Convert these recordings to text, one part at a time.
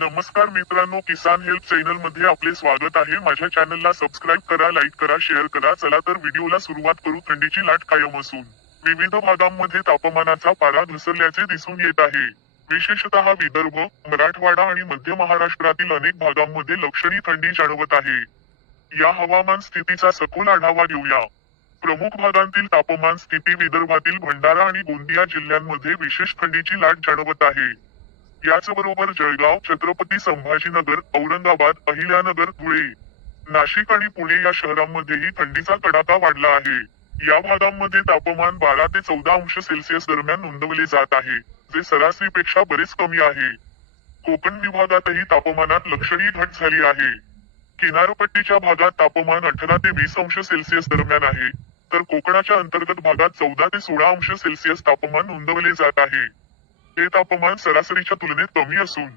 नमस्कार मित्रांनो किसान हेल्प चॅनलमध्ये आपले स्वागत आहे. माझ्या चॅनलला सबस्क्राईब करा लाईक करा शेअर करा. चला तर व्हिडिओला सुरुवात करू. थंडीची लाट कायम असून विविध भागांमध्ये तापमानाचा पारा घसरल्याचे दिसून येत आहे. विशेषतः विदर्भ मराठवाडा आणि मध्य महाराष्ट्रातील अनेक भागांमध्ये लक्षणीय थंडी जाणवत आहे. या हवामान स्थितीचा सखोल आढावा घेऊया. प्रमुख भागांतील तापमान स्थिती विदर्भातील भंडारा आणि गोंदिया जिल्ह्यांमध्ये विशेष थंडीची लाट जाणवत आहे. याचबरोबर जळगाव छत्रपती संभाजीनगर औरंगाबाद अहिल्यानगर धुळे नाशिक आणि पुणे या शहरांमध्येही थंडीचा कडाका वाढला आहे. या भागांमध्ये तापमान बारा ते चौदा अंश सेल्सिअस दरम्यान नोंदवले जात आहे जे सरासरीपेक्षा बरेच कमी आहे. कोकण विभागातही तापमानात लक्षणीय घट झाली आहे. किनारपट्टीच्या भागात तापमान अठरा ते वीस अंश सेल्सिअस दरम्यान आहे तर कोकणाच्या अंतर्गत भागात चौदा ते सोळा अंश सेल्सिअस तापमान नोंदवले जात आहे. हे तापमान सरासरीच्या तुलनेत कमी असून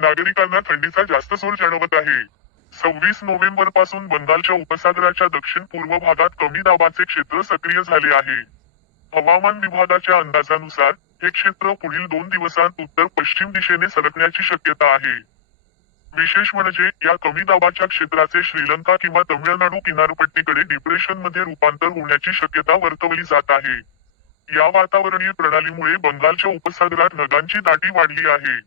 नागरिकांना थंडीचा जास्त सूर जाणवत आहे. सव्वीस नोव्हेंबरपासून बंगालच्या उपसागराच्या दक्षिण पूर्व भागात कमी दाबाचे क्षेत्र सक्रिय झाले आहे. हवामान विभागाच्या अंदाजानुसार हे क्षेत्र पुढील दोन दिवसांत उत्तर पश्चिम दिशेने सरकण्याची शक्यता आहे. विशेष म्हणजे या कमी दाबाच्या क्षेत्राचे श्रीलंका किंवा तमिळनाडू किनारपट्टीकडे डिप्रेशनमध्ये रूपांतर होण्याची शक्यता वर्तवली जात आहे. या वातावरणीय प्रणालीमुळे बंगालच्या उपसागरात ढगांची दाटी वाढली आहे.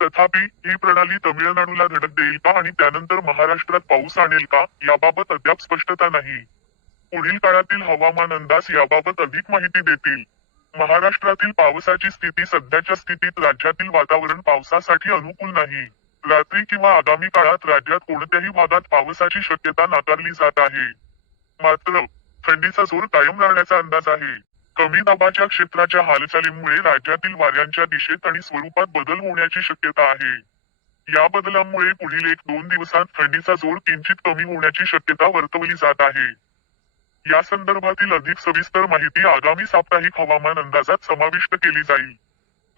तथापि ही प्रणाली तमिळनाडूला धडक देईल का आणि त्यानंतर महाराष्ट्रात पाऊस आणेल का याबाबत अद्याप स्पष्टता नाही. पुढील काळातील हवामान अंदाज याबाबत अधिक माहिती देतील. महाराष्ट्रातील पावसाची स्थिती सध्याच्या स्थितीत राज्यातील वातावरण पावसासाठी अनुकूल नाही. रात्री किंवा आगामी काळात राज्यात कोणत्याही भागात पावसाची शक्यता नाकारली जात आहे. मात्र थंडीचा जोर कायम राहण्याचा अंदाज आहे. कमी दाबाच्या क्षेत्राच्या हालचालीमुळे राज्यातील वाऱ्यांच्या दिशेत आणि स्वरूपात बदल होण्याची शक्यता आहे. या बदलामुळे पुढील एक दोन दिवसात थंडीचा जोर किंचित कमी होण्याची शक्यता वर्तवली जात आहे. या संदर्भातील अधिक सविस्तर माहिती आगामी साप्ताहिक हवामान अंदाजात समाविष्ट केली जाईल.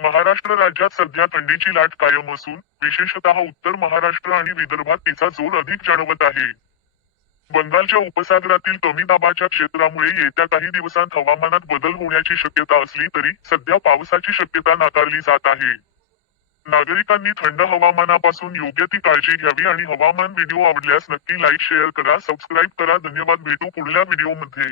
महाराष्ट्र राज्यात सध्या थंडीची लाट कायम असून विशेषतः उत्तर महाराष्ट्र आणि विदर्भात तिचा जोर अधिक जाणवत आहे. बंगालच्या उपसागरातील कमी दाबाच्या क्षेत्रामुळे येत्या काही दिवसांत हवामानात बदल होण्याची शक्यता असली तरी सध्या पावसाची शक्यता नाकारली जात आहे. नागरिकांनी थंड हवामानापासून योग्य ती काळजी घ्यावी आणि हवामान व्हिडिओ आवडल्यास नक्की लाईक शेअर करा सबस्क्राईब करा. धन्यवाद. भेटू पुढल्या व्हिडिओमध्ये.